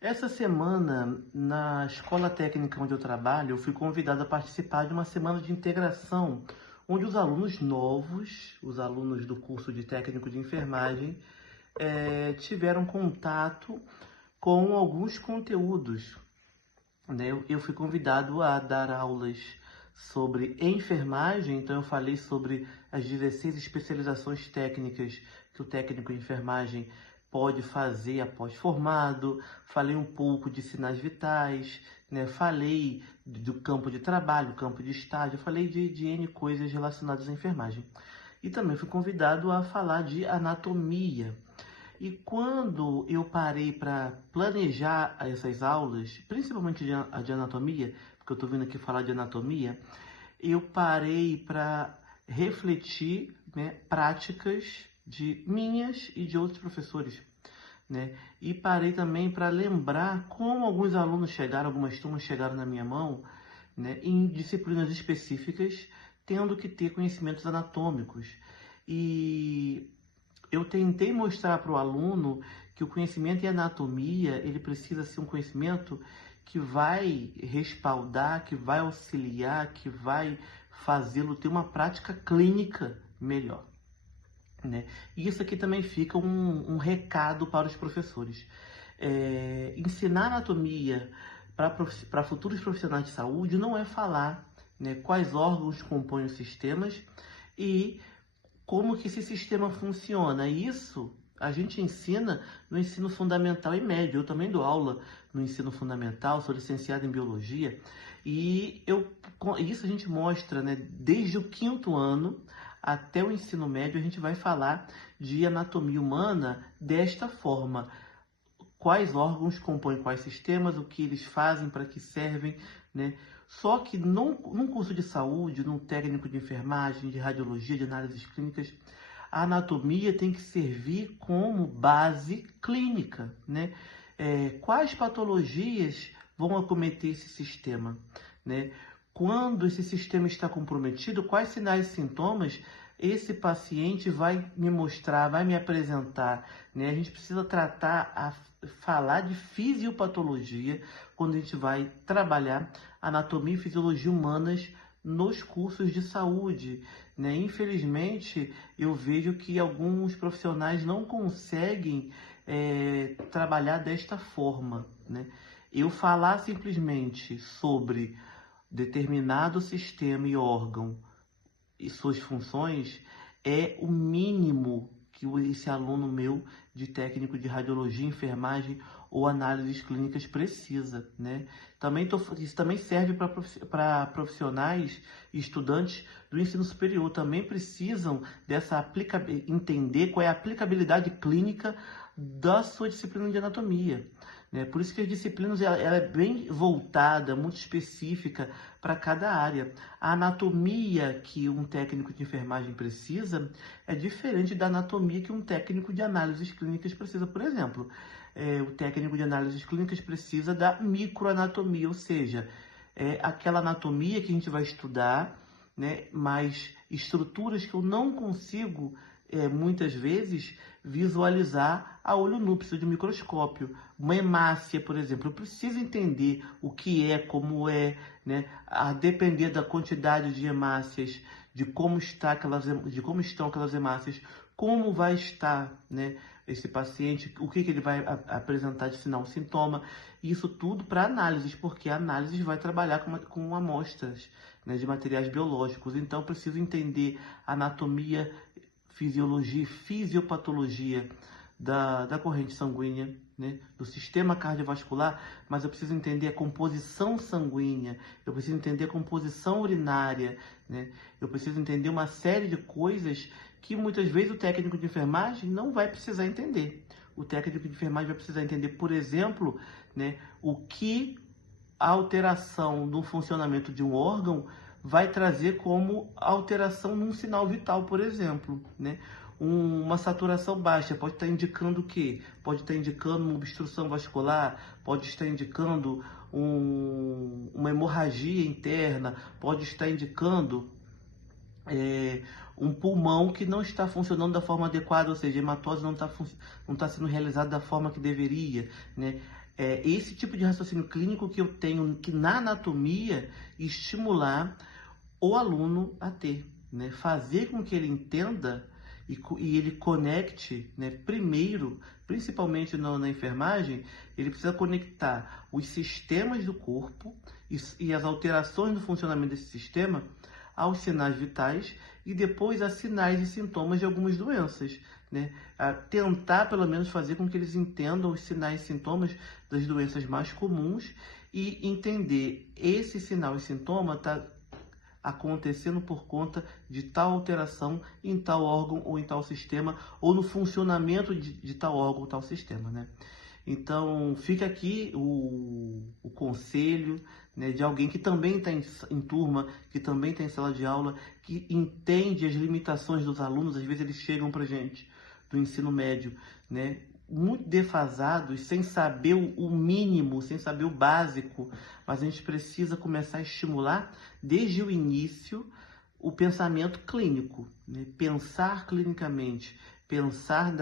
Essa semana, na escola técnica onde eu trabalho, eu fui convidado a participar de uma semana de integração, onde os alunos novos, os alunos do curso de técnico de enfermagem, tiveram contato com alguns conteúdos, né? Eu fui convidado a dar aulas sobre enfermagem, então eu falei sobre as 16 especializações técnicas que o técnico de enfermagem pode fazer após formado, falei um pouco de sinais vitais, né? Falei do campo de trabalho, campo de estágio, falei de N coisas relacionadas à enfermagem. E também fui convidado a falar de anatomia. E quando eu parei para planejar essas aulas, principalmente a de anatomia, porque eu estou vindo aqui falar de anatomia, eu parei para refletir, né, práticas de minhas e de outros professores, né? E parei também para lembrar como alguns alunos chegaram, algumas turmas chegaram na minha mão, né, em disciplinas específicas, tendo que ter conhecimentos anatômicos. E eu tentei mostrar para o aluno que o conhecimento em anatomia, ele precisa ser um conhecimento que vai respaldar, que vai auxiliar, que vai fazê-lo ter uma prática clínica melhor, né? E isso aqui também fica um recado para os professores. Ensinar anatomia para futuros profissionais de saúde não é falar, né, quais órgãos compõem os sistemas e como que esse sistema funciona. Isso a gente ensina no ensino fundamental e médio. Eu também dou aula no ensino fundamental, sou licenciado em biologia, e isso a gente mostra, né, desde o quinto ano até o ensino médio, a gente vai falar de anatomia humana desta forma: quais órgãos compõem quais sistemas, o que eles fazem, para que servem, né? Só que num curso de saúde, num técnico de enfermagem, de radiologia, de análises clínicas, a anatomia tem que servir como base clínica, né? Quais patologias vão acometer esse sistema, né? Quando esse sistema está comprometido, quais sinais e sintomas esse paciente vai me mostrar, vai me apresentar, né? A gente precisa falar de fisiopatologia quando a gente vai trabalhar anatomia e fisiologia humanas nos cursos de saúde, né? Infelizmente, eu vejo que alguns profissionais não conseguem trabalhar desta forma, né? Eu falar simplesmente sobre determinado sistema e órgão e suas funções é o mínimo que esse aluno meu de técnico de radiologia, enfermagem ou análises clínicas precisa, né? Isso também serve para profissionais e estudantes do ensino superior, também precisam entender qual é a aplicabilidade clínica da sua disciplina de anatomia, né? Por isso que as disciplinas ela é bem voltada, muito específica para cada área. A anatomia que um técnico de enfermagem precisa é diferente da anatomia que um técnico de análises clínicas precisa. Por exemplo, o técnico de análises clínicas precisa da microanatomia, ou seja, aquela anatomia que a gente vai estudar, né, mas estruturas que eu não consigo, muitas vezes, visualizar a olho nu, preciso de um microscópio. Uma hemácia, por exemplo, eu preciso entender o que é, como é, né, a depender da quantidade de hemácias, de como estão aquelas hemácias, como vai estar, né, esse paciente, o que ele vai apresentar de sinal, sintoma, isso tudo para análises, porque a análise vai trabalhar com amostras, né, de materiais biológicos. Então, eu preciso entender anatomia, fisiologia e fisiopatologia da corrente sanguínea, né, do sistema cardiovascular, mas eu preciso entender a composição sanguínea, eu preciso entender a composição urinária, né, eu preciso entender uma série de coisas que muitas vezes o técnico de enfermagem não vai precisar entender. O técnico de enfermagem vai precisar entender, por exemplo, né, o que a alteração no funcionamento de um órgão vai trazer como alteração num sinal vital, por exemplo, né? Uma saturação baixa pode estar indicando o quê? Pode estar indicando uma obstrução vascular, pode estar indicando uma hemorragia interna, pode estar indicando é, um pulmão que não está funcionando da forma adequada, ou seja, a hematose não está sendo realizada da forma que deveria, né? É esse tipo de raciocínio clínico que eu tenho que na anatomia estimular o aluno a ter, né? Fazer com que ele entenda e ele conecte, né? Primeiro, principalmente na enfermagem, ele precisa conectar os sistemas do corpo e as alterações do funcionamento desse sistema aos sinais vitais e depois a sinais e sintomas de algumas doenças, né? A tentar, pelo menos, fazer com que eles entendam os sinais e sintomas das doenças mais comuns e entender esse sinal e sintoma está acontecendo por conta de tal alteração em tal órgão ou em tal sistema, ou no funcionamento de tal órgão ou tal sistema, né? Então, fica aqui o conselho, né, de alguém que também está em turma, que também está em sala de aula, que entende as limitações dos alunos. Às vezes eles chegam para a gente do ensino médio, né, muito defasados, sem saber o mínimo, sem saber o básico, mas a gente precisa começar a estimular desde o início o pensamento clínico, né? Pensar clinicamente, pensar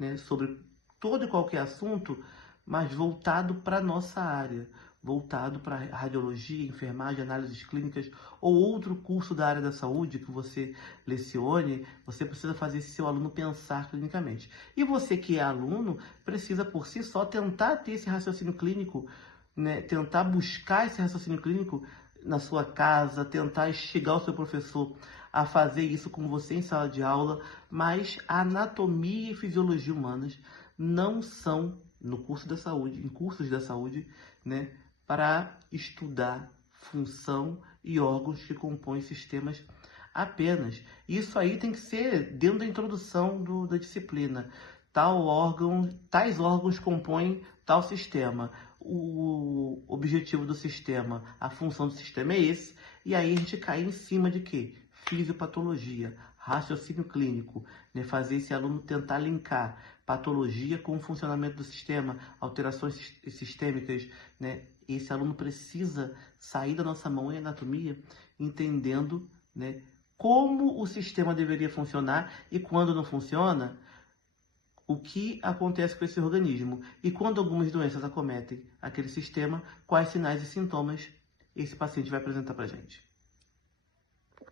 né, sobre todo e qualquer assunto, mas voltado para a nossa área, voltado para radiologia, enfermagem, análises clínicas ou outro curso da área da saúde que você lecione. Você precisa fazer esse seu aluno pensar clinicamente. E você que é aluno precisa por si só tentar ter esse raciocínio clínico, né? Tentar buscar esse raciocínio clínico na sua casa, tentar instigar o seu professor a fazer isso com você em sala de aula, mas a anatomia e fisiologia humanas não são no curso da saúde, em cursos da saúde, né, para estudar função e órgãos que compõem sistemas apenas. Isso aí tem que ser dentro da introdução da disciplina. Tais órgãos compõem tal sistema. O objetivo do sistema, a função do sistema é esse, e aí a gente cai em cima de quê? Fisiopatologia, raciocínio clínico, né? Fazer esse aluno tentar linkar patologia com o funcionamento do sistema, alterações sistêmicas, né? Esse aluno precisa sair da nossa mão em anatomia, entendendo, né, como o sistema deveria funcionar e quando não funciona, o que acontece com esse organismo. E quando algumas doenças acometem aquele sistema, quais sinais e sintomas esse paciente vai apresentar para a gente.